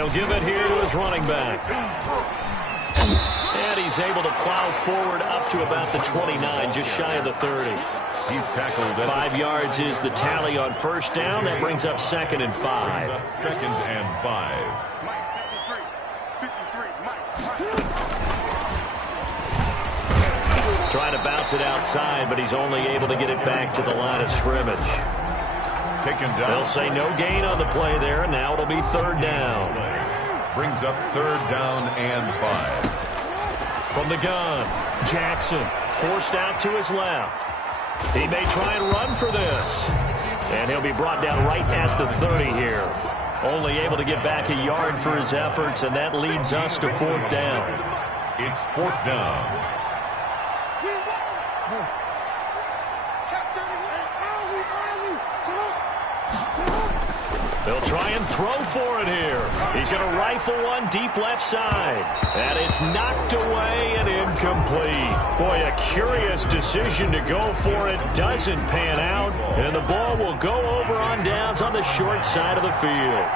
he'll give it here to his running back. And he's able to plow forward up to about the 29, just shy of the 30. He's tackled. 5 yards is the tally on first down. That brings up 2nd and 5. Brings up 2nd and 5. Trying to bounce it outside, but he's only able to get it back to the line of scrimmage. Taken down. They'll say no gain on the play there, and now it'll be 3rd down. Brings up 3rd down and 5. From the gun, Jackson forced out to his left. He may try and run for this. And he'll be brought down right at the 30 here. Only able to get back a yard for his efforts, and that leads us to 4th down. It's 4th down. They'll try and throw for it here. He's going to rifle one deep left side. And it's knocked away and incomplete. Boy, a curious decision to go for it. Doesn't pan out. And the ball will go over on downs on the short side of the field.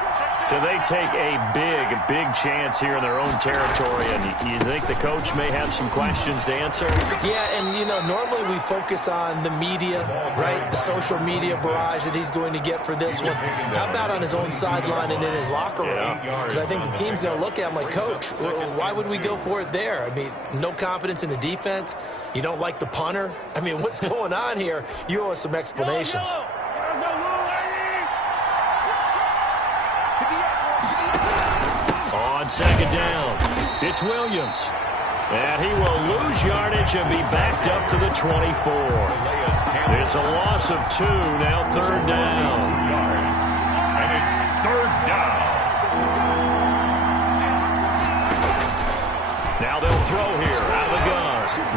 So they take a big chance here in their own territory. And you think the coach may have some questions to answer? Yeah, and, you know, normally we focus on the media, right? The social media barrage that he's going to get for this one. How about on his own sideline and in his locker room? Because I think the team's going to look at him like, Coach, why would we go for it there? I mean, no confidence in the defense. You don't like the punter. I mean, what's going on here? You owe us some explanations. On 2nd down, it's Williams. And he will lose yardage and be backed up to the 24. It's a loss of 2, now 3rd down. And it's 3rd down. Now they'll throw here out of the gun.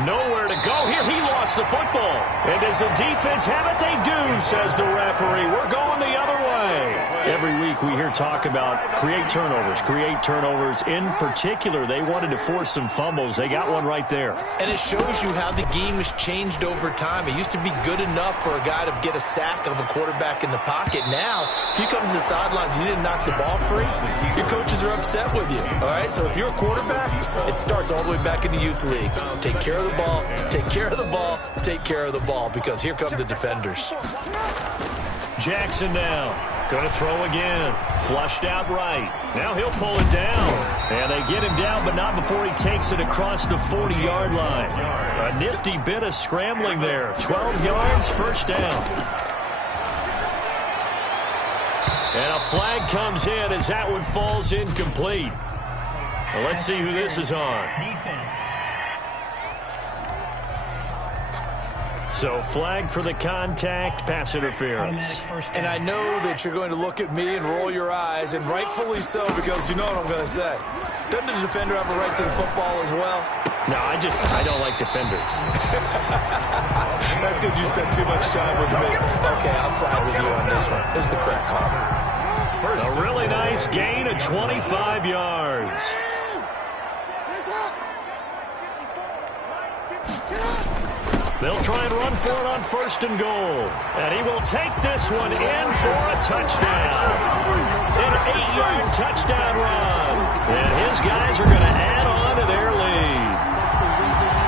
Nowhere to go here. He lost the football. And does the defense have it? They do, says the referee. We're going the other way. Every week we hear talk about create turnovers. In particular, they wanted to force some fumbles. They got one right there. And it shows you how the game has changed over time. It used to be good enough for a guy to get a sack of a quarterback in the pocket. Now, if you come to the sidelines and you didn't knock the ball free, your coaches are upset with you. All right? So if you're a quarterback, it starts all the way back in the youth leagues. Take care of the ball, take care of the ball, take care of the ball, because here come the defenders. Jackson now. Going to throw again. Flushed out right. Now he'll pull it down. And they get him down, but not before he takes it across the 40-yard line. A nifty bit of scrambling there. 12 yards, 1st down. And a flag comes in as that one falls incomplete. Well, let's see who this is on. Defense. So flagged for the contact, pass interference. And I know that you're going to look at me and roll your eyes, and rightfully so, because you know what I'm going to say. Doesn't the defender have a right to the football as well? No, I don't like defenders. That's because you spent too much time with me. Okay, I'll side with you on this one. This is the correct call. A really nice gain of 25 yards. They'll try and run for it on 1st and goal. And he will take this one in for a touchdown. An 8-yard touchdown run. And his guys are going to add on to their lead.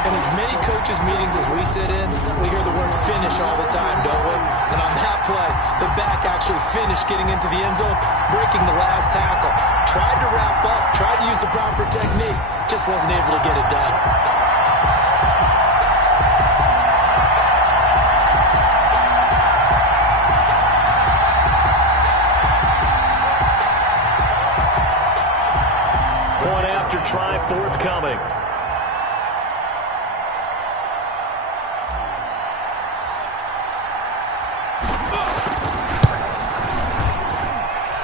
In as many coaches' meetings as we sit in, we hear the word finish all the time, don't we? And on that play, the back actually finished getting into the end zone, breaking the last tackle. Tried to wrap up, tried to use the proper technique, just wasn't able to get it done. Try forthcoming.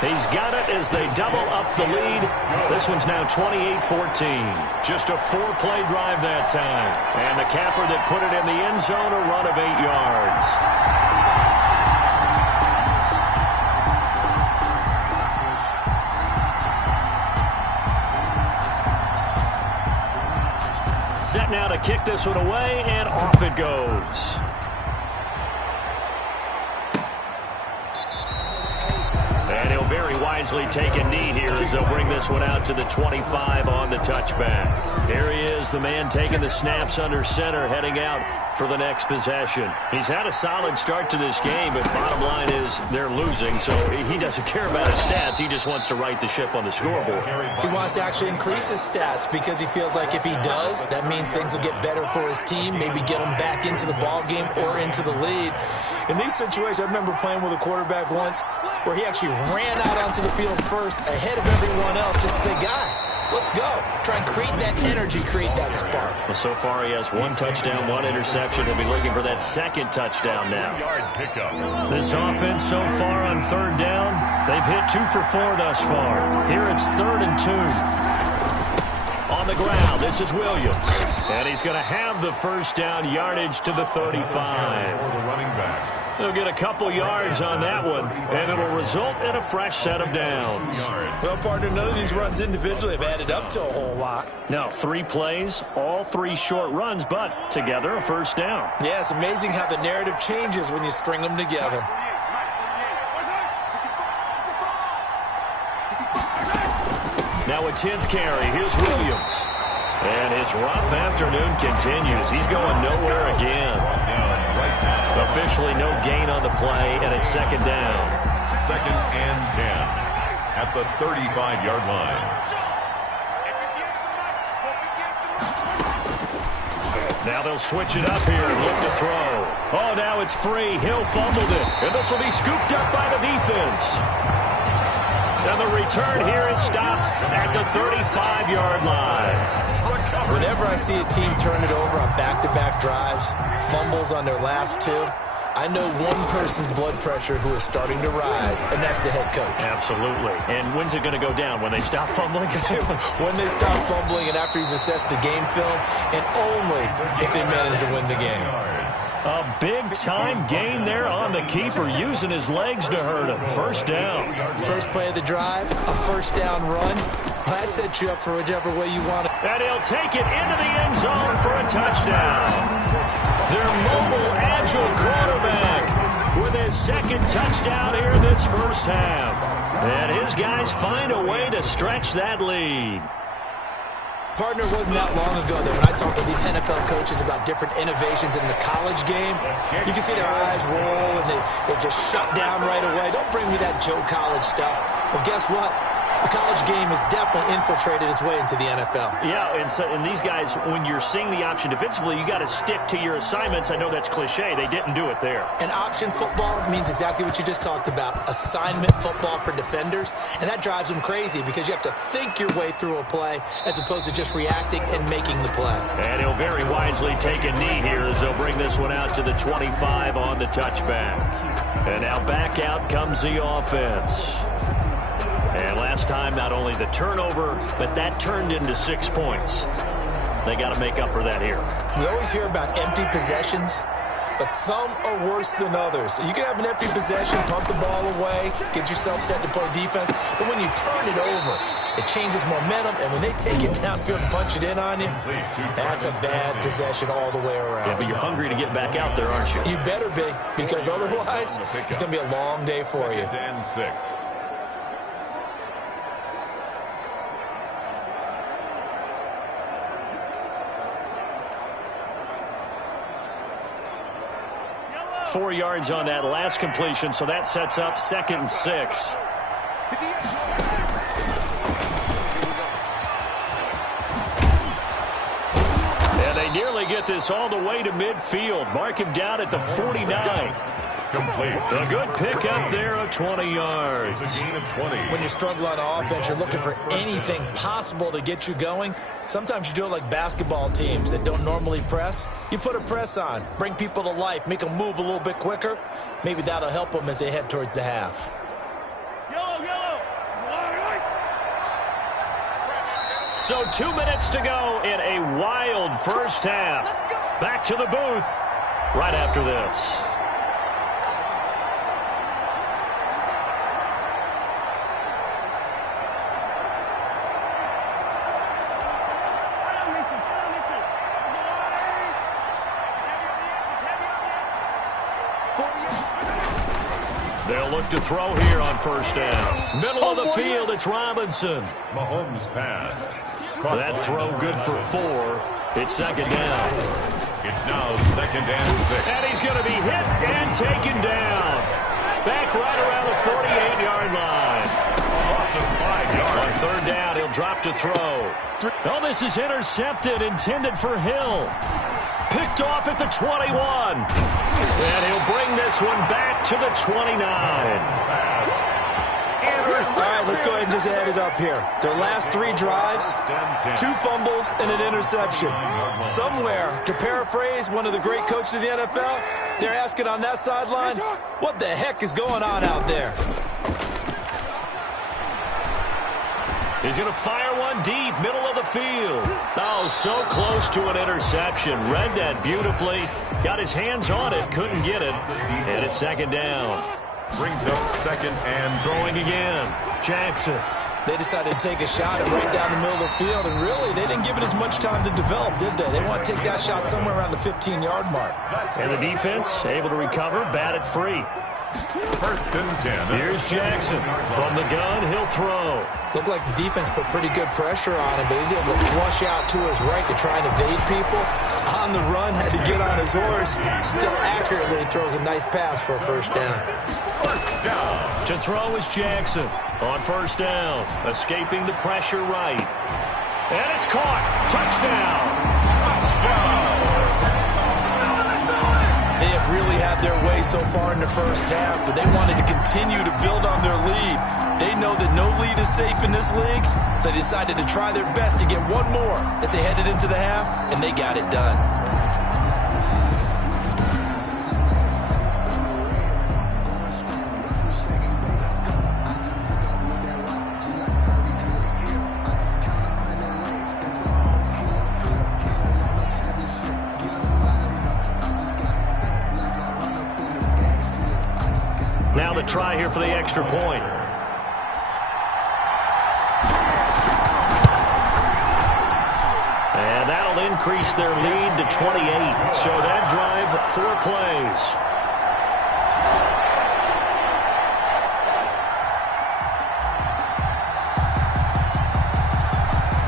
He's got it as they double up the lead. This one's now 28-14. Just a 4-play drive that time. And the capper that put it in the end zone, a run of 8 yards. Set now to kick this one away, and off it goes. And he'll very wisely wisely take a knee here as they'll bring this one out to the 25 on the touchback. Here he is, the man taking the snaps under center, heading out for the next possession. He's had a solid start to this game, but bottom line is they're losing, so he doesn't care about his stats. He just wants to right the ship on the scoreboard. He wants to actually increase his stats because he feels like if he does, that means things will get better for his team, maybe get him back into the ball game or into the lead. In these situations, I remember playing with a quarterback once where he actually ran out onto the field first ahead of everyone else just to say, guys, let's go. Try and create that energy, create that spark. Well, so far he has 1 touchdown, 1 interception. He'll be looking for that second touchdown now. This offense so far on third down, they've hit 2 for 4 thus far. Here it's 3rd and 2. On the ground, this is Williams. And he's going to have the first down, yardage to the 35. They'll get a couple yards on that one, and it'll result in a fresh set of downs. Well, partner, none of these runs individually have added up to a whole lot. Now, 3 plays, all 3 short runs, but together a first down. Yeah, it's amazing how the narrative changes when you string them together. Now a 10th carry. Here's Williams. And his rough afternoon continues. He's going nowhere again. Officially no gain on the play, and it's 2nd down. 2nd and 10 at the 35-yard line. Now they'll switch it up here and look to throw. Oh, now it's free. Hill fumbled it, and this will be scooped up by the defense. And the return here is stopped at the 35-yard line. Whenever I see a team turn it over on back-to-back drives, fumbles on their last 2, I know one person's blood pressure who is starting to rise, and that's the head coach. Absolutely. And when's it going to go down? When they stop fumbling? When they stop fumbling and after he's assessed the game film, and only if they manage to win the game. A big-time gain there on the keeper, using his legs to hurt him. First down. First play of the drive, a first down run. That sets you up for whichever way you want it. And he'll take it into the end zone for a touchdown. Their mobile, agile quarterback with his 2nd touchdown here in this first half. And his guys find a way to stretch that lead. Partner, wasn't that long ago that when I talk with these NFL coaches about different innovations in the college game, you can see their eyes roll and they just shut down right away. Don't bring me that Joe College stuff. Well, guess what? The college game has definitely infiltrated its way into the NFL. Yeah, and these guys, when you're seeing the option defensively, you got to stick to your assignments. I know that's cliche. They didn't do it there. And option football means exactly what you just talked about, assignment football for defenders. And that drives them crazy because you have to think your way through a play as opposed to just reacting and making the play. And he'll very wisely take a knee here as they'll bring this one out to the 25 on the touchback. And now back out comes the offense. And last time, not only the turnover, but that turned into 6 points. They got to make up for that here. We always hear about empty possessions, but some are worse than others. You can have an empty possession, pump the ball away, get yourself set to play defense, but when you turn it over, it changes momentum, and when they take it downfield and punch it in on you, that's a bad possession all the way around. Yeah, but you're hungry to get back out there, aren't you? You better be, because otherwise, it's going to be a long day for you. 2nd and 6. Four yards on that last completion, so that sets up 2nd and 6. And they nearly get this all the way to midfield. Mark him down at the 49. Complete. A good pickup there of 20 yards. It's a gain of 20. When you struggle on offense, you're looking for anything possible to get you going. Sometimes you do it like basketball teams that don't normally press. You put a press on, bring people to life, make them move a little bit quicker. Maybe that'll help them as they head towards the half. So 2 minutes to go in a wild first half. Back to the booth right after this. They'll look to throw here on first down. Middle of the field, it's Robinson. Mahomes pass. That throw good for 4. It's second down. It's now second and 6. And he's going to be hit and taken down. Back right around the 48-yard line. Loss of 5 yards. On third down, he'll drop to throw. Oh, this is intercepted, intended for Hill. Picked off at the 21. And he'll bring this one back to the 29. All right, let's go ahead and just add it up here. Their last 3 drives, 2 fumbles and an interception. Somewhere, to paraphrase one of the great coaches of the NFL, they're asking on that sideline, what the heck is going on out there? He's going to fire one deep, middle of the field. Oh, so close to an interception. Read that beautifully. Got his hands on it, couldn't get it. And it's second down. Brings up second and throwing again. Jackson. They decided to take a shot at right down the middle of the field, and really, they didn't give it as much time to develop, did they? They want to take that shot somewhere around the 15-yard mark. And the defense able to recover, batted free. First and 10. Here's Jackson. From the gun, he'll throw. Looked like the defense put pretty good pressure on him, but he's able to flush out to his right to try and evade people. On the run, had to get on his horse. Still accurately throws a nice pass for a first down. To throw is Jackson on first down. Escaping the pressure right. And it's caught. Touchdown. They have really had their way so far in the first half, but they wanted to continue to build on their lead. They know that no lead is safe in this league, so they decided to try their best to get one more as they headed into the half, and they got it done. Now the try here for the extra point. And that'll increase their lead to 28. So that drive, 4 plays.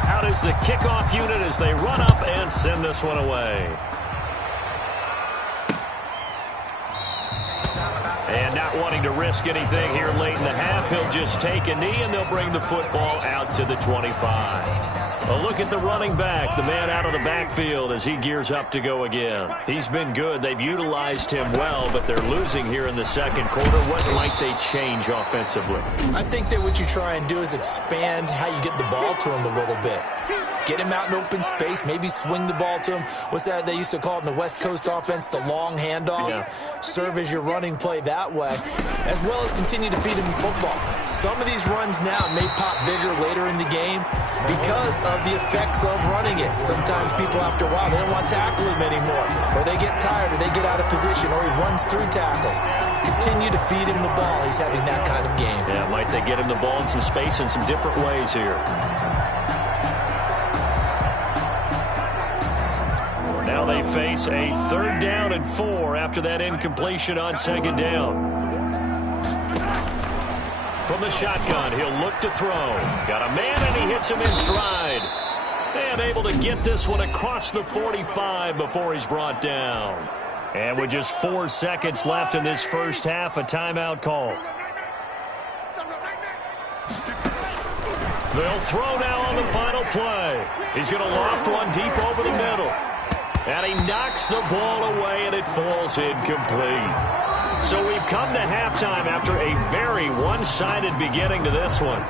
Out is the kickoff unit as they run up and send this one away. And not wanting to risk anything here late in the half, he'll just take a knee, and they'll bring the football out to the 25. A look at the running back, the man out of the backfield as he gears up to go again. He's been good. They've utilized him well, but they're losing here in the second quarter. What might they change offensively? I think that what you try and do is expand how you get the ball to him a little bit. Get him out in open space, maybe swing the ball to him. What's that they used to call it in the West Coast offense, the long handoff? Yeah. Serve as your running play that way, as well as continue to feed him the football. Some of these runs now may pop bigger later in the game because of the effects of running it. Sometimes people, after a while, they don't want to tackle him anymore, or they get tired, or they get out of position, or he runs through tackles. Continue to feed him the ball. He's having that kind of game. Yeah, might they get him the ball in some space in some different ways here. Now they face a 3rd down and 4 after that incompletion on second down. From the shotgun, he'll look to throw. Got a man, and he hits him in stride. And able to get this one across the 45 before he's brought down. And with just 4 seconds left in this first half, a timeout call. They'll throw now on the final play. He's going to loft one deep over the middle. And he knocks the ball away, and it falls incomplete. So we've come to halftime after a very one-sided beginning to this one.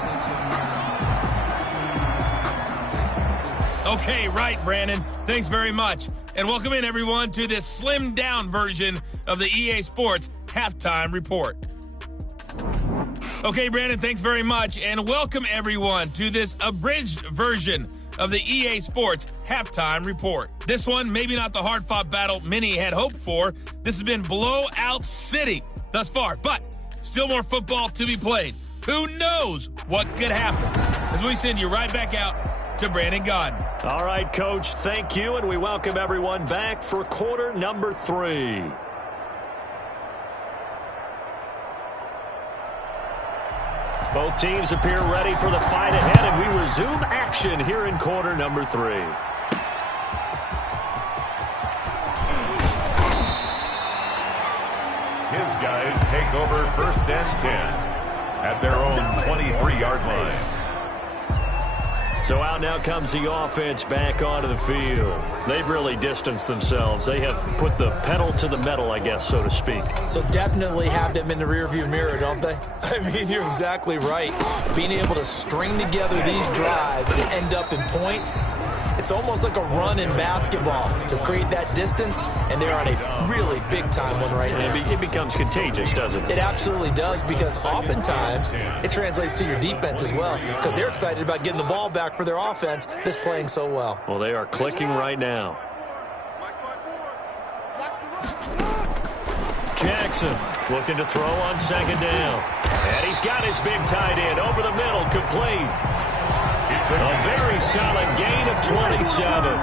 Okay, right, Brandon. Thanks very much. And welcome in, everyone, to this slimmed-down version of the EA Sports Halftime Report. Okay, Brandon, thanks very much. And welcome, everyone, to this abridged version of the EA Sports Halftime Report. This one, maybe not the hard-fought battle many had hoped for. This has been blowout city thus far, but still more football to be played. Who knows what could happen? As we send you right back out to Brandon Godden. All right, Coach, thank you, and we welcome everyone back for quarter number 3. Both teams appear ready for the fight ahead, and we resume action here in quarter number 3. His guys take over 1st and 10 at their own 23-yard line. So out now comes the offense back onto the field. They've really distanced themselves. They have put the pedal to the metal, I guess, so to speak. So definitely have them in the rearview mirror, don't they? I mean, you're exactly right. Being able to string together these drives that end up in points, it's almost like a run in basketball to create that distance, and they're on a really big-time one right now. It becomes contagious, doesn't it? It absolutely does, because oftentimes it translates to your defense as well, because they're excited about getting the ball back for their offense that's playing so well. Well, they are clicking right now. Jackson looking to throw on 2nd down. And he's got his big tight end over the middle, complete. A very solid gain of 27.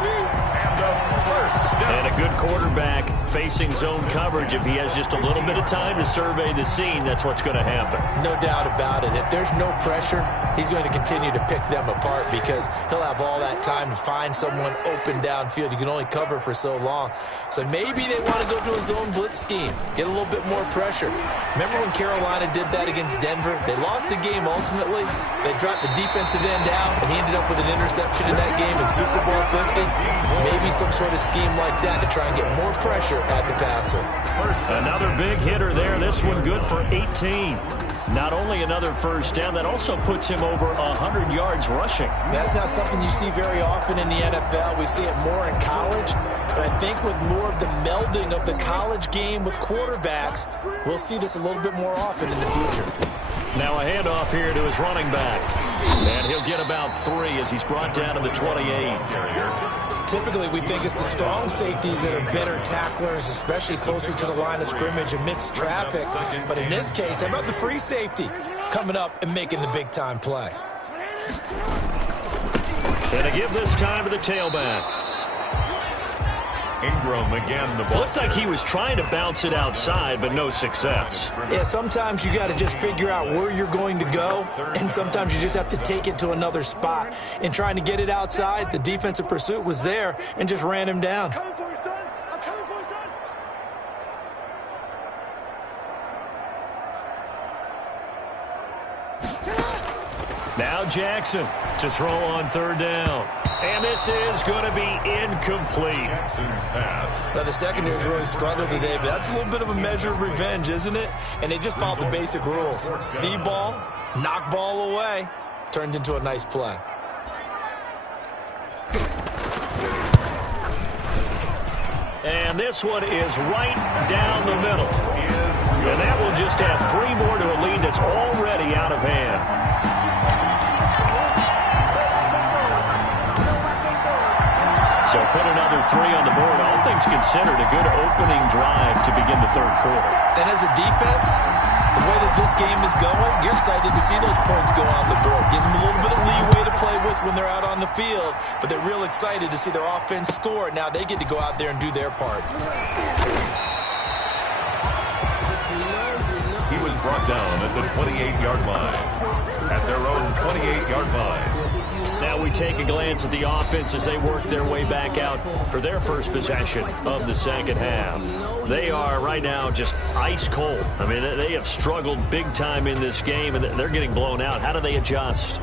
And a good quarterback facing zone coverage. If he has just a little bit of time to survey the scene, that's what's going to happen. No doubt about it. If there's no pressure, he's going to continue to pick them apart because he'll have all that time to find someone open downfield. You can only cover for so long. So maybe they want to go to a zone blitz scheme, get a little bit more pressure. Remember when Carolina did that against Denver? They lost the game ultimately. They dropped the defensive end out, and he ended up with an interception in that game in Super Bowl 50. Maybe some sort of scheme like that to try and get more pressure at the passer. Another big hitter there. This one good for 18. Not only another 1st down, that also puts him over 100 yards rushing. That's not something you see very often in the NFL. We see it more in college. But I think with more of the melding of the college game with quarterbacks, we'll see this a little bit more often in the future. Now a handoff here to his running back. And he'll get about 3 as he's brought down to the 28. Typically, we think it's the strong safeties that are better tacklers, especially closer to the line of scrimmage amidst traffic. But in this case, how about the free safety coming up and making the big-time play? And to give this time to the tailback. Ingram again, the ball. Looked like he was trying to bounce it outside, but no success. Yeah, sometimes you got to just figure out where you're going to go, and sometimes you just have to take it to another spot. In trying to get it outside, the defensive pursuit was there and just ran him down. Now Jackson to throw on 3rd down. And this is going to be incomplete. Jackson's pass. Now, the secondary's really struggled today, but that's a little bit of a measure of revenge, isn't it? And they just followed the basic rules. See ball, knock ball away, turned into a nice play. And this one is right down the middle. And that will just add 3 more to a lead that's already out of hand. So put another 3 on the board. All things considered, a good opening drive to begin the 3rd quarter. And as a defense, the way that this game is going, you're excited to see those points go on the board. Gives them a little bit of leeway to play with when they're out on the field, but they're real excited to see their offense score. Now they get to go out there and do their part. He was brought down at the 28-yard line. At their own 28-yard line. Now we take a glance at the offense as they work their way back out for their first possession of the 2nd half. They are right now just ice cold. I mean, they have struggled big time in this game, and they're getting blown out. How do they adjust?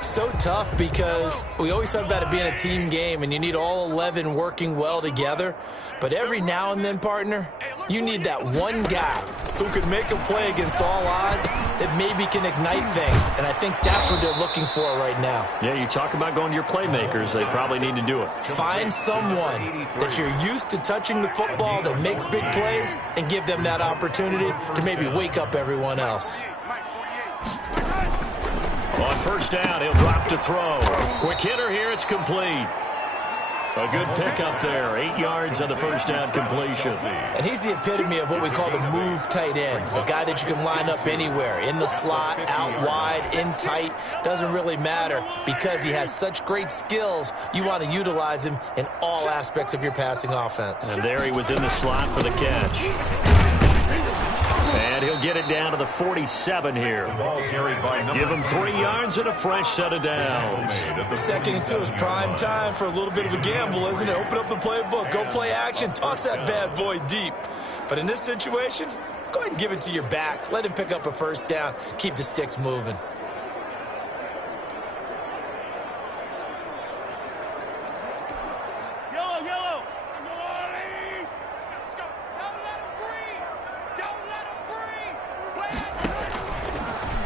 So tough because we always talk about it being a team game, and you need all 11 working well together. But every now and then, partner, you need that one guy who could make a play against all odds that maybe can ignite things. And I think that's what they're looking for right now. Yeah, you talk about going to your playmakers. They probably need to do it. Find someone that you're used to touching the football that makes big plays and give them that opportunity to maybe wake up everyone else. On 1st down, he'll drop to throw. Quick hitter here, it's complete. A good pickup there, 8 yards on the 1st down completion. And he's the epitome of what we call the move tight end, a guy that you can line up anywhere, in the slot, out wide, in tight, doesn't really matter because he has such great skills. You want to utilize him in all aspects of your passing offense. And there he was in the slot for the catch. And he'll get it down to the 47 here. Give him 3 yards and a fresh set of downs. 2nd and 2 is prime time for a little bit of a gamble, isn't it? Open up the playbook, go play action, toss that bad boy deep. But in this situation, go ahead and give it to your back. Let him pick up a first down. Keep the sticks moving.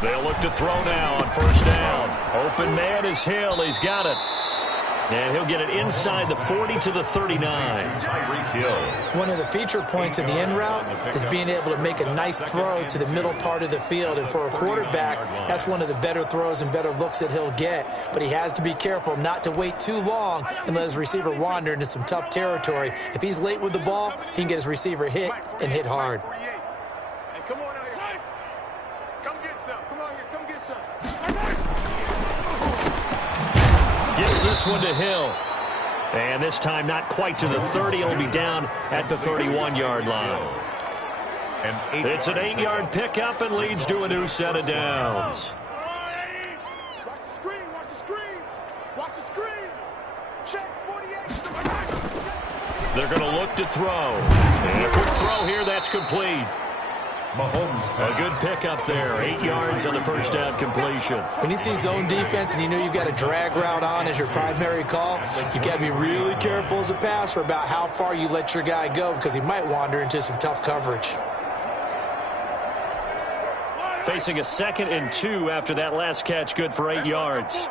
They'll look to throw now on first down. Open man is Hill. He's got it. And he'll get it inside the 40 to the 39. One of the feature points of the in route is being able to make a nice throw to the middle part of the field. And for a quarterback, that's one of the better throws and better looks that he'll get. But he has to be careful not to wait too long and let his receiver wander into some tough territory. If he's late with the ball, he can get his receiver hit and hit hard. Gets this one to Hill. And this time not quite to the 30. It'll be down at the 31-yard line. It's an 8-yard pickup and leads to a new set of downs. Watch the screen, watch the screen. Watch the screen. Check 48. They're going to look to throw. And a quick throw here, that's complete. A good pickup there. 8 yards on the first down completion. When you see zone defense and you know you've got a drag route on as your primary call, you've got to be really careful as a passer about how far you let your guy go because he might wander into some tough coverage. Facing a 2nd and 2 after that last catch, good for 8 yards.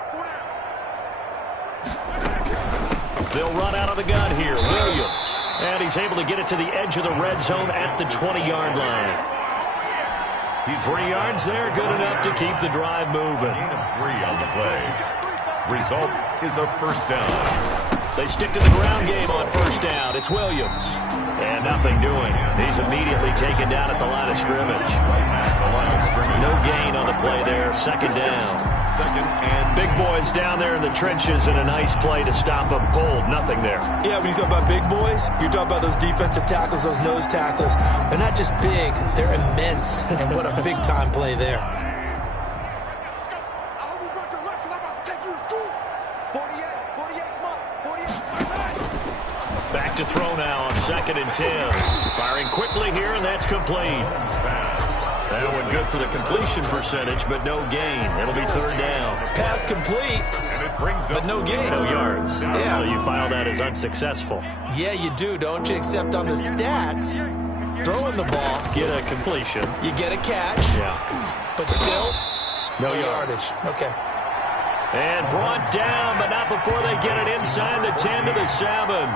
They'll run out of the gun here. Williams. And he's able to get it to the edge of the red zone at the 20-yard line. 3 yards there, good enough to keep the drive moving. 3 on the play. Result is a first down. They stick to the ground game on first down. It's Williams. And nothing doing. He's immediately taken down at the line of scrimmage. No gain on the play there. 2nd down. Big boys down there in the trenches and a nice play to stop them cold. Nothing there. Yeah, when you talk about big boys, you're talking about those defensive tackles, those nose tackles. They're not just big, they're immense. And what a big-time play there. Let's go. I hope we run to the left because I'm about to take you to school. 48, Back to throw now on 2nd and 10. Firing quickly here, and that's complete. That one good for the completion percentage, but no gain. It'll be 3rd down. Pass complete, but no gain. No yards. Yeah. So you file that as unsuccessful. Yeah, you do, don't you? Except on the stats, throwing the ball, Get a completion. you get a catch, Yeah. but still, No yardage. Okay. And brought down, but not before they get it inside the 10 to the 7.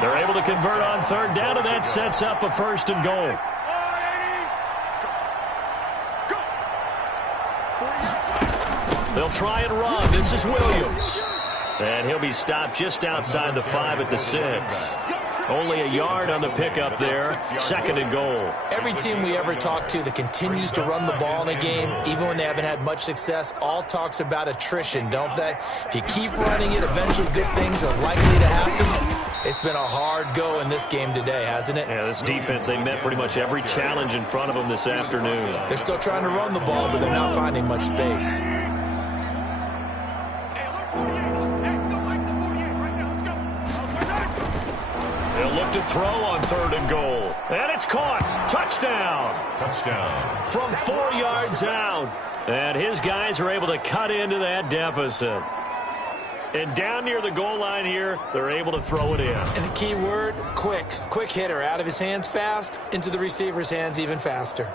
They're able to convert on 3rd down, and that sets up a 1st and goal. They'll try and run. This is Williams. And he'll be stopped just outside the 5 at the 6. Only a yard on the pickup there. 2nd and goal. Every team we ever talk to that continues to run the ball in a game, even when they haven't had much success, all talks about attrition, don't they? If you keep running it, eventually good things are likely to happen. It's been a hard go in this game today, hasn't it? Yeah, this defense, they met pretty much every challenge in front of them this afternoon. They're still trying to run the ball, but they're not finding much space. They'll look to throw on 3rd and goal. And it's caught. Touchdown. Touchdown. From 4 yards out. And his guys are able to cut into that deficit. And down near the goal line here, they're able to throw it in. And the key word, quick. Quick hitter. Out of his hands fast, into the receiver's hands even faster.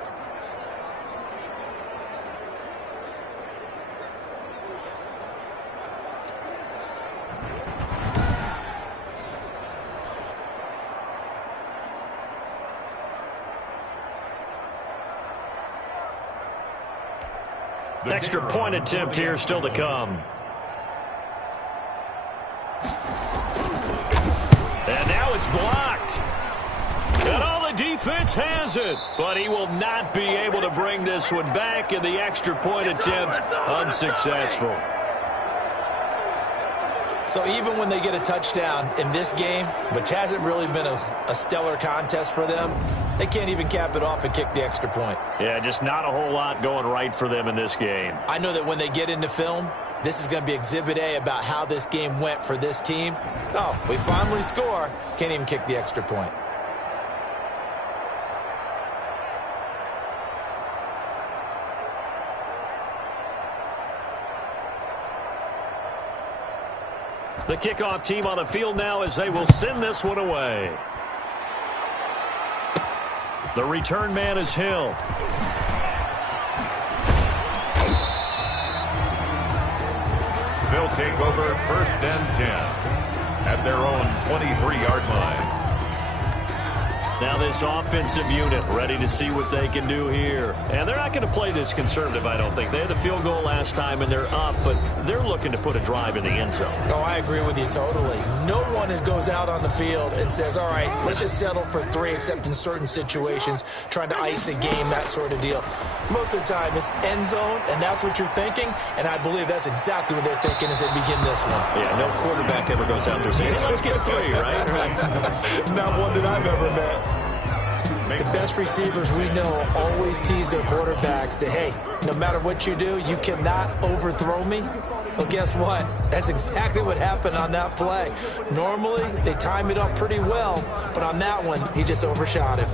Extra point attempt here still to come. And now it's blocked. And all the defense has it. But he will not be able to bring this one back, and the extra point attempt unsuccessful. So even when they get a touchdown in this game, which hasn't really been a stellar contest for them, they can't even cap it off and kick the extra point. Yeah, just not a whole lot going right for them in this game. I know that when they get into film, this is going to be Exhibit A about how this game went for this team. Oh, we finally score. Can't even kick the extra point. The kickoff team on the field now as they will send this one away. The return man is Hill. They'll take over 1st and 10 at their own 23-yard line. Now this offensive unit ready to see what they can do here. And they're not going to play this conservative, I don't think. They had the field goal last time, and they're up, but they're looking to put a drive in the end zone. Oh, I agree with you totally. No one goes out on the field and says, all right, let's just settle for 3, except in certain situations, trying to ice a game, that sort of deal. Most of the time, it's end zone, and that's what you're thinking, and I believe that's exactly what they're thinking as they begin this one. Yeah, no quarterback ever goes out there saying, hey, let's get 3, right? Not one that I've ever met. The best receivers we know always tease their quarterbacks that, hey, no matter what you do, you cannot overthrow me. Well, guess what? That's exactly what happened on that play. Normally, they time it up pretty well, but on that one, he just overshot him.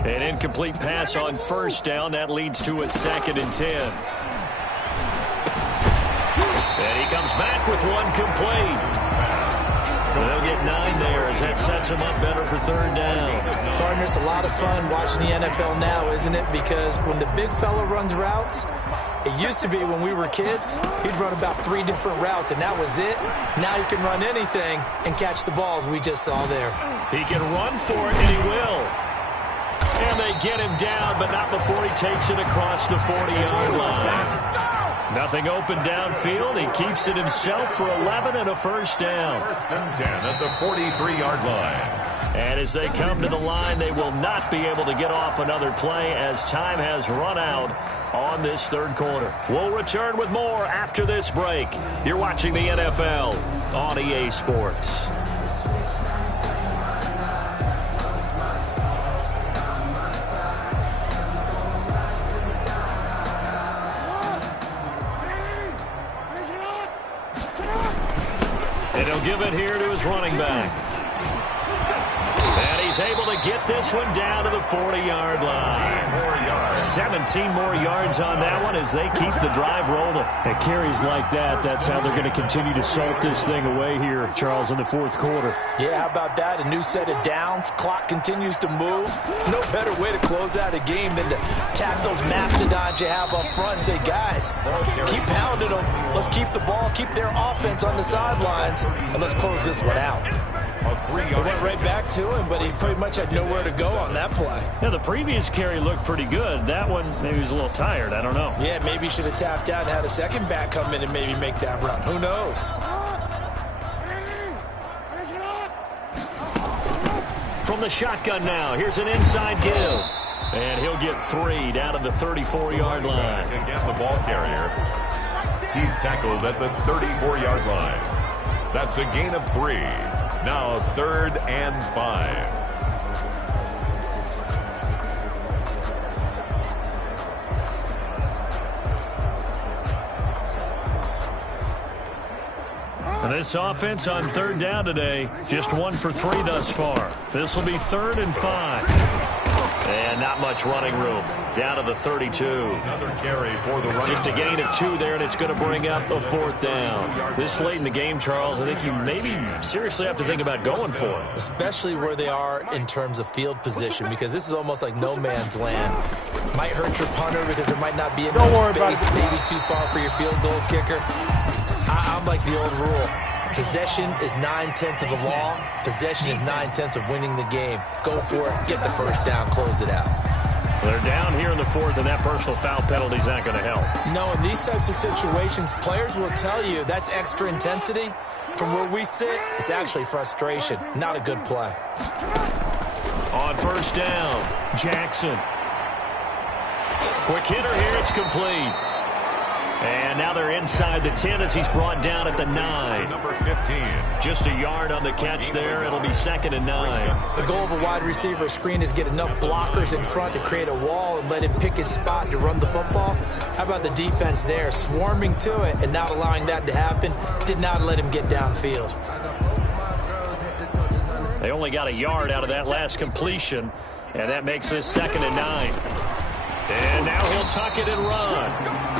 An incomplete pass on 1st down. That leads to a 2nd and 10. And he comes back with one complete. They'll get 9 there as that sets him up better for 3rd down. Partner, it's a lot of fun watching the NFL now, isn't it? Because when the big fella runs routes, it used to be when we were kids, he'd run about 3 different routes, and that was it. Now he can run anything and catch the balls we just saw there. He can run for it, and he will. And they get him down, but not before he takes it across the 40-yard line. Nothing open downfield. He keeps it himself for 11 and a 1st down. 1st and 10 at the 43-yard line. And as they come to the line, they will not be able to get off another play as time has run out on this 3rd quarter. We'll return with more after this break. You're watching the NFL on EA Sports. And he'll give it here to his running back. And he's able to get this one down to the 40-yard line. 17 more yards on that one as they keep the drive rolling. At carries like that, that's how they're going to continue to salt this thing away here, Charles, in the 4th quarter. Yeah, how about that? A new set of downs. Clock continues to move. No better way to close out a game than to tap those mastodons you have up front and say, guys, keep pounding them. Let's keep the ball, keep their offense on the sidelines, and let's close this one out. It went right back to him, but he pretty much had nowhere to go on that play. Yeah, the previous carry looked pretty good. That one, maybe he was a little tired. I don't know. Yeah, maybe he should have tapped out and had a second back come in and maybe make that run. Who knows? From the shotgun now, here's an inside give. And he'll get 3 down to the 34-yard line. Again, the ball carrier. He's tackled at the 34-yard line. That's a gain of 3. Now 3rd and 5. And this offense on 3rd down today, just 1 for 3 thus far. This will be 3rd and 5. And not much running room. Down to the 32. Another carry for the running. Just a gain of 2 there, and it's going to bring up a 4th down. This late in the game, Charles, I think you maybe seriously have to think about going for it. Especially where they are in terms of field position, because this is almost like no man's land. Might hurt your punter because there might not be enough space, maybe too far for your field goal kicker. I'm like the old rule. Possession is 9/10 of the law. Possession is 9/10 of winning the game. Go for it. Get the 1st down. Close it out. They're down here in the 4th, and that personal foul penalty is not going to help. No, in these types of situations, players will tell you that's extra intensity. From where we sit, it's actually frustration. Not a good play. On first down, Jackson. Quick hitter here, it's complete. And now they're inside the 10 as he's brought down at the 9. Number 15. Just a yard on the catch there. It'll be 2nd and 9. The goal of a wide receiver screen is get enough blockers in front to create a wall and let him pick his spot to run the football. How about the defense there, swarming to it and not allowing that to happen? Did not let him get downfield. They only got a yard out of that last completion, and that makes this 2nd and 9. And now he'll tuck it and run.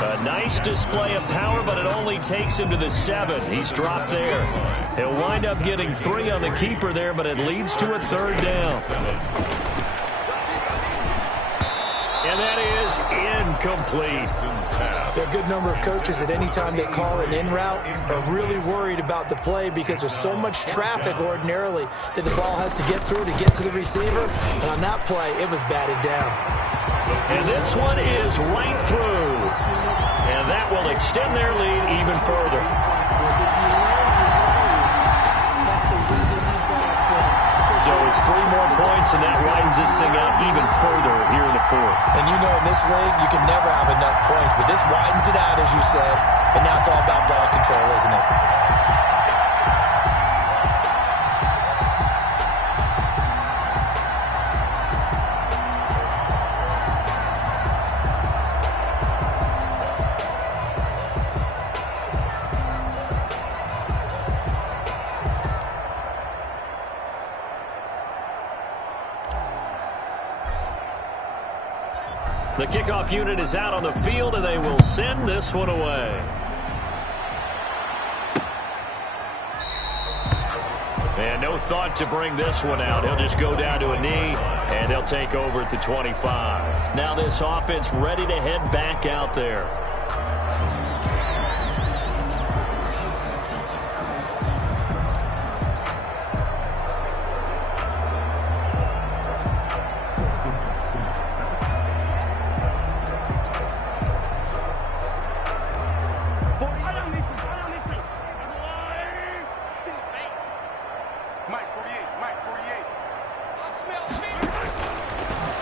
A nice display of power, but it only takes him to the 7. He's dropped there. He'll wind up getting 3 on the keeper there, but it leads to a 3rd down. And that is incomplete. There are a good number of coaches that any time they call an in route are really worried about the play because there's so much traffic ordinarily that the ball has to get through to get to the receiver. And on that play, it was batted down. And this one is right through. And that will extend their lead even further. So it's 3 more points, and that widens this thing out even further here in the 4th. And you know in this league, you can never have enough points, but this widens it out, as you said, and now it's all about ball control, isn't it? The kickoff unit is out on the field, and they will send this one away. And no thought to bring this one out. He'll just go down to a knee, and they'll take over at the 25. Now this offense ready to head back out there.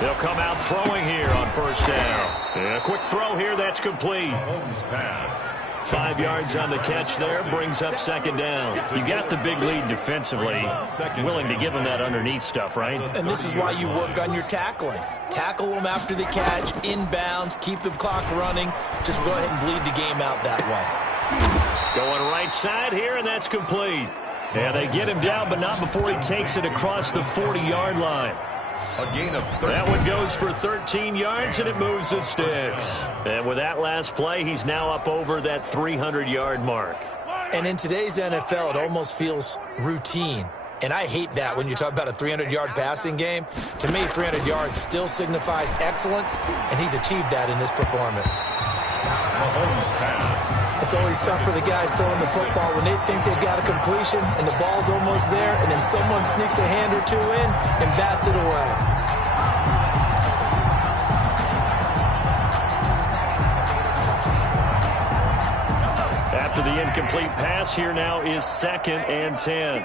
They'll come out throwing here on first down. And a quick throw here, that's complete. Pass. 5 yards on the catch there, brings up 2nd down. You got the big lead defensively, willing to give them that underneath stuff, right? And this is why you work on your tackling. Tackle them after the catch, inbounds, keep the clock running. Just go ahead and bleed the game out that way. Going right side here, and that's complete. And they get him down, but not before he takes it across the 40-yard line. A gain of 13. That one goes for 13 yards, and it moves the sticks. And with that last play, he's now up over that 300-yard mark. And in today's NFL, it almost feels routine. And I hate that when you talk about a 300-yard passing game. To me, 300 yards still signifies excellence, and he's achieved that in this performance. Mahomes pass. It's always tough for the guys throwing the football when they think they've got a completion and the ball's almost there, and then someone sneaks a hand or 2 in and bats it away. After the incomplete pass, here now is 2nd and 10.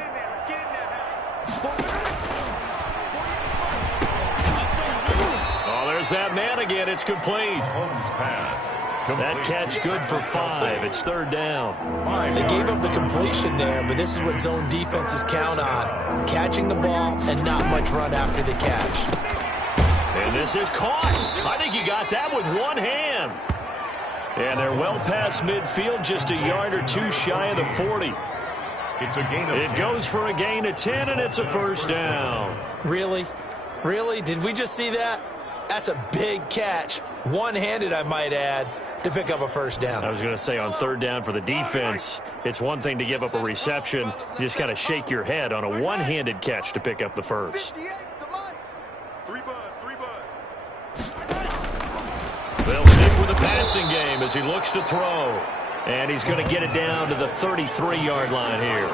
Oh, there's that man again. It's complete. Mahomes pass. That catch good for 5. It's 3rd down. They gave up the completion there, but this is what zone defenses count on. Catching the ball and not much run after the catch. And this is caught. I think he got that with one hand. And they're well past midfield, just a yard or 2 shy of the 40. It's a gain of 10. It goes for a gain of 10, and it's a 1st down. Really? Really? Did we just see that? That's a big catch. One-handed, I might add, to pick up a 1st down. I was going to say on 3rd down for the defense, it's one thing to give up a reception. You just got to shake your head on a one-handed catch to pick up the 1st. They'll stick with the passing game as he looks to throw. And he's going to get it down to the 33-yard line here.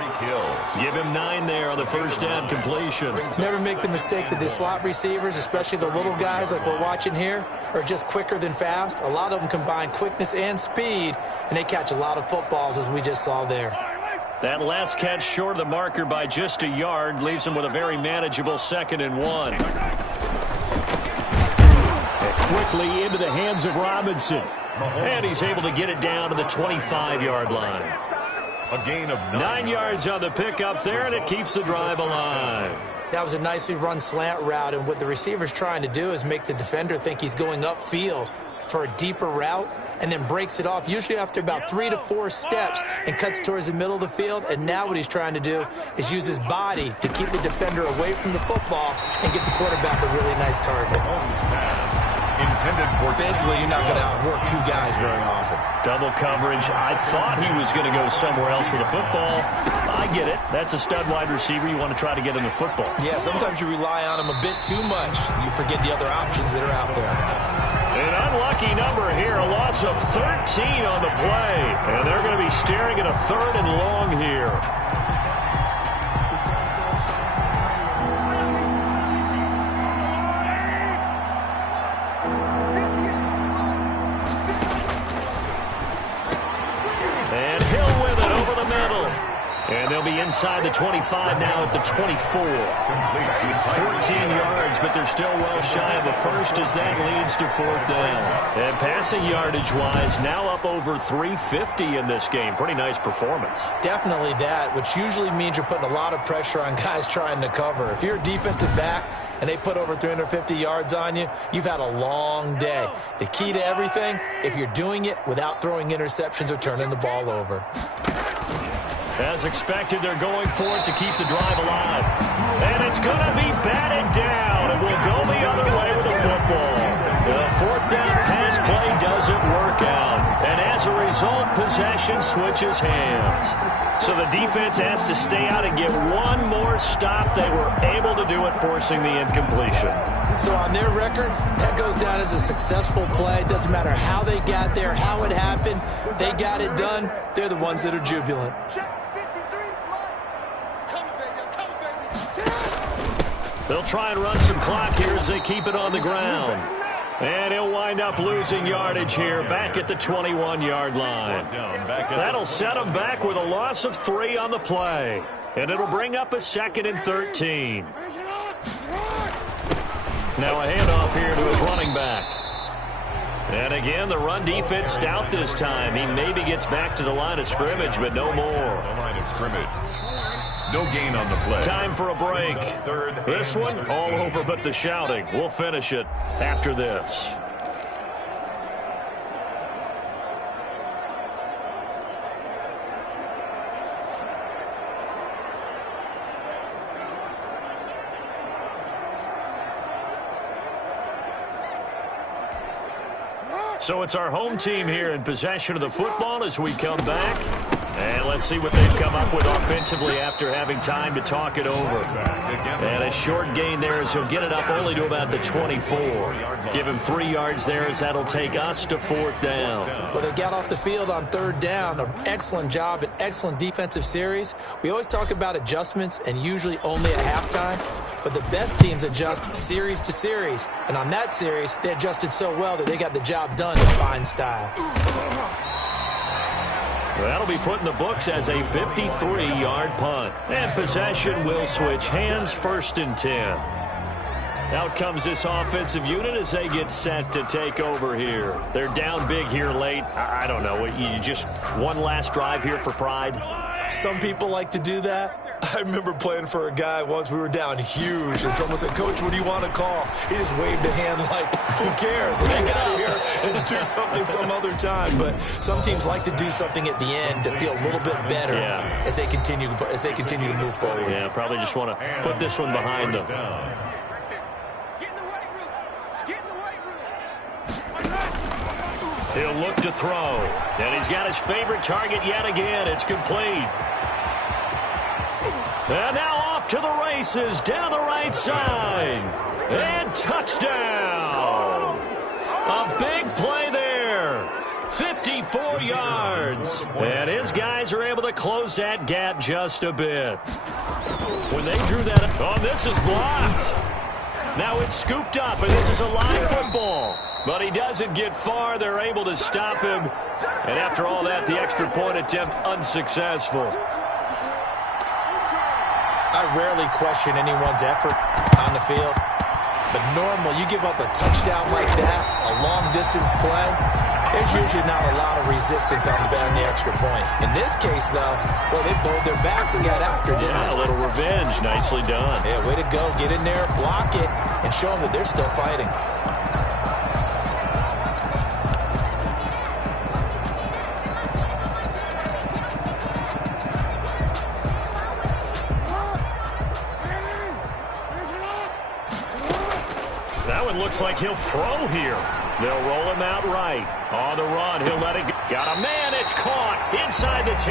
Give him 9 there on the 1st down completion. Never make the mistake that the slot receivers, especially the little guys like we're watching here, are just quicker than fast. A lot of them combine quickness and speed, and they catch a lot of footballs as we just saw there. That last catch short of the marker by just a yard leaves him with a very manageable 2nd and 1. And quickly into the hands of Robinson. And he's able to get it down to the 25-yard line. A gain of 9 yards on the pickup there, and it keeps the drive alive. That was a nicely run slant route, and what the receiver's trying to do is make the defender think he's going upfield for a deeper route, and then breaks it off, usually after about 3 to 4 steps, and cuts towards the middle of the field. And now what he's trying to do is use his body to keep the defender away from the football and get the quarterback a really nice target. intended for... Basically, you're not going to outwork 2 guys very often. Double coverage. I thought he was going to go somewhere else with the football. I get it. That's a stud wide receiver. You want to try to get him the football. Yeah, sometimes you rely on him a bit too much. You forget the other options that are out there. An unlucky number here, a loss of 13 on the play. And they're going to be staring at a 3rd and long here. And Hill with it over the middle. And they'll be inside the 25 now at the 24. 14 yards, but they're still well shy of a first as that leads to 4th down. And passing yardage-wise, now up over 350 in this game. Pretty nice performance. Definitely that, which usually means you're putting a lot of pressure on guys trying to cover. If you're a defensive back and they put over 350 yards on you, you've had a long day. The key to everything, if you're doing it without throwing interceptions or turning the ball over. As expected, they're going for it to keep the drive alive. And it's going to be batted down. It will go the other way with the football. The 4th down pass play doesn't work out. And as a result, possession switches hands. So the defense has to stay out and get one more stop. They were able to do it, forcing the incompletion. So on their record, that goes down as a successful play. Doesn't matter how they got there, how it happened. They got it done. They're the ones that are jubilant. They'll try and run some clock here as they keep it on the ground. And he'll wind up losing yardage here back at the 21-yard line. That'll set him back with a loss of 3 on the play. And it'll bring up a 2nd and 13. Now a handoff here to his running back. And again, the run defense stout this time. He maybe gets back to the line of scrimmage, but no more. The line of scrimmage. No gain on the play. Time for a break. This one, all over but the shouting. We'll finish it after this. So it's our home team here in possession of the football as we come back. And let's see what they've come up with offensively after having time to talk it over. And a short gain there as he'll get it up only to about the 24. Give him 3 yards there as that'll take us to 4th down. Well, they got off the field on 3rd down. An excellent job, an excellent defensive series. We always talk about adjustments and usually only at halftime. But the best teams adjust series to series. And on that series, they adjusted so well that they got the job done in fine style. That'll be put in the books as a 53-yard punt. And possession will switch hands, 1st and 10. Out comes this offensive unit as they get set to take over here. They're down big here late. I don't know. You just one last drive here for pride? Some people like to do that. I remember playing for a guy once. We were down huge, and someone said, "Coach, what do you want to call?" He just waved a hand like, "Who cares? Let's get out of here and do something some other time." But some teams like to do something at the end to feel a little bit better as they continue to move forward. Yeah, probably just want to put this one behind them. He'll look to throw, and he's got his favorite target yet again. It's complete. And now off to the races down the right side. And touchdown. A big play there. 54 yards. And his guys are able to close that gap just a bit. When they drew that up, oh, this is blocked. Now it's scooped up, and this is a live football. But he doesn't get far. They're able to stop him. And after all that, the extra point attempt unsuccessful. rarely question anyone's effort on the field. But normal, you give up a touchdown like that, a long-distance play, there's usually not a lot of resistance on the extra point. In this case, though, well, they bowled their backs and got after it, didn't they? A little revenge. Nicely done. Yeah, way to go. Get in there, block it, and show them that they're still fighting. That one looks like he'll throw here. They'll roll him out right. On the run, he'll let it go. Got a man, it's caught inside the 10.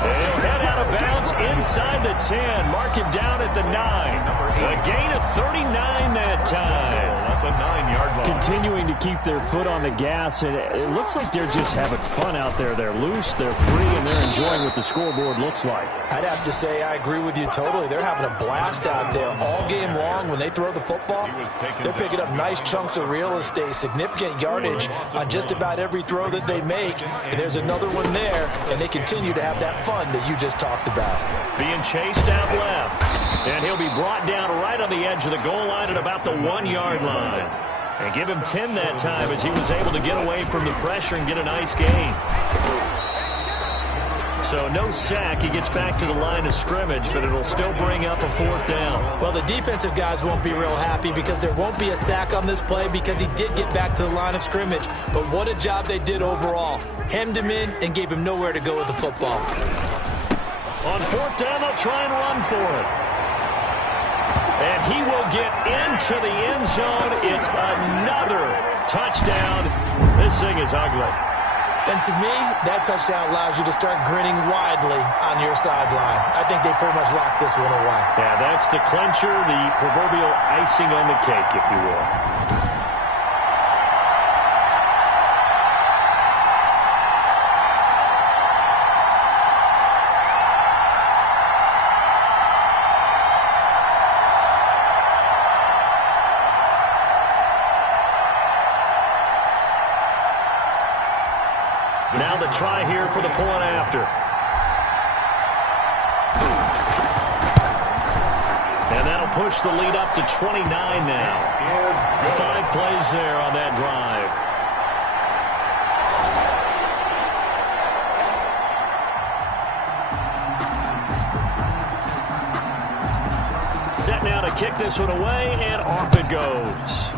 He'll head out of bounds inside the 10. Mark him down at the 9. A gain of 39 that time. At the 9-yard line. Continuing to keep their foot on the gas, and it looks like they're just having fun out there. They're loose, they're free, and they're enjoying what the scoreboard looks like. I'd have to say I agree with you totally. They're having a blast out there all game long. When they throw the football, they're picking up nice chunks of real estate, significant yardage on just about every throw that they make. And there's another one there, and they continue to have that fun that you just talked about. Being chased out left. And he'll be brought down right on the edge of the goal line at about the 1-yard line. And give him 10 that time as he was able to get away from the pressure and get a nice gain. So no sack. He gets back to the line of scrimmage, but it'll still bring up a 4th down. Well, the defensive guys won't be real happy because there won't be a sack on this play because he did get back to the line of scrimmage. But what a job they did overall. Hemmed him in and gave him nowhere to go with the football. On 4th down, they'll try and run for it. And he will get into the end zone. It's another touchdown. This thing is ugly. And to me, that touchdown allows you to start grinning widely on your sideline. I think they pretty much locked this one away. Yeah, that's the clincher, the proverbial icing on the cake, if you will. Now the try here for the point after. And that'll push the lead up to 29 now. 5 plays there on that drive. Set now to kick this one away, and off it goes.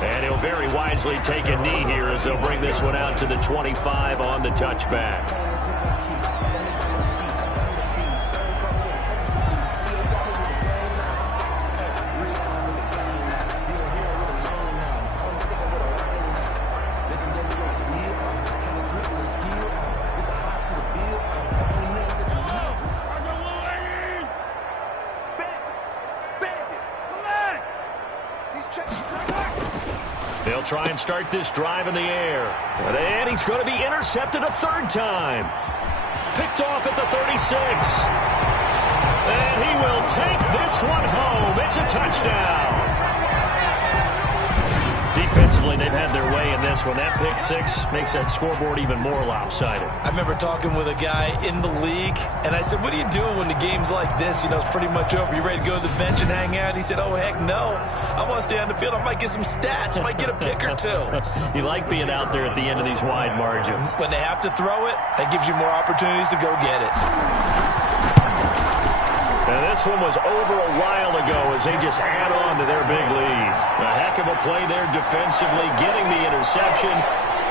And he'll very wisely take a knee here as they'll bring this one out to the 25 on the touchback. They'll try and start this drive in the air. And he's going to be intercepted a 3rd time. Picked off at the 36. And he will take this one home. It's a touchdown. Defensively, they've had their way in this one. That pick 6 makes that scoreboard even more lopsided. I remember talking with a guy in the league, and I said, what do you do when the game's like this? You know, it's pretty much over. You ready to go to the bench and hang out? He said, oh, heck no. I want to stay on the field. I might get some stats. I might get a pick or 2. You like being out there at the end of these wide margins. When they have to throw it, that gives you more opportunities to go get it. And this one was over a while ago as they just add on to their big lead. A heck of a play there defensively, getting the interception,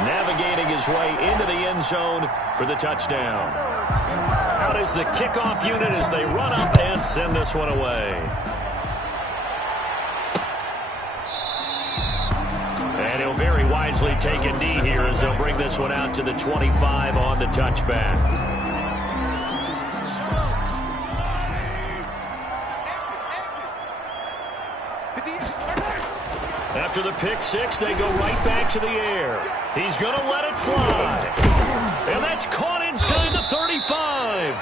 navigating his way into the end zone for the touchdown. Out is the kickoff unit as they run up and send this one away. And he'll very wisely take a knee here as they'll bring this one out to the 25 on the touchback. After the pick 6, they go right back to the air. He's going to let it fly. And that's caught inside the 35.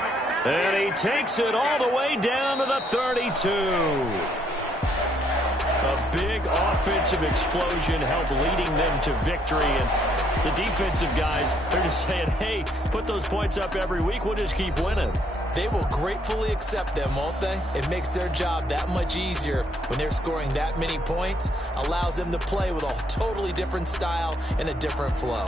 And he takes it all the way down to the 32. A big offensive explosion helped leading them to victory. And the defensive guys, they're just saying, hey, put those points up every week. We'll just keep winning. They will gratefully accept them, won't they? It makes their job that much easier when they're scoring that many points. Allows them to play with a totally different style and a different flow.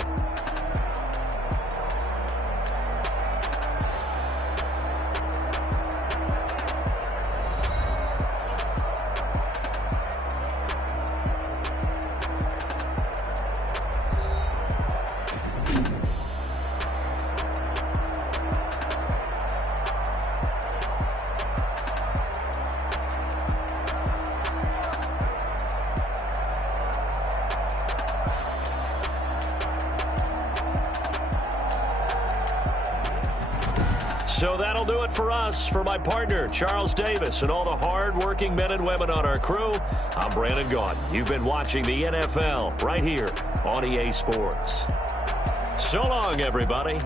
So that'll do it for us. For my partner, Charles Davis, and all the hard-working men and women on our crew, I'm Brandon Gaudin. You've been watching the NFL right here on EA Sports. So long, everybody.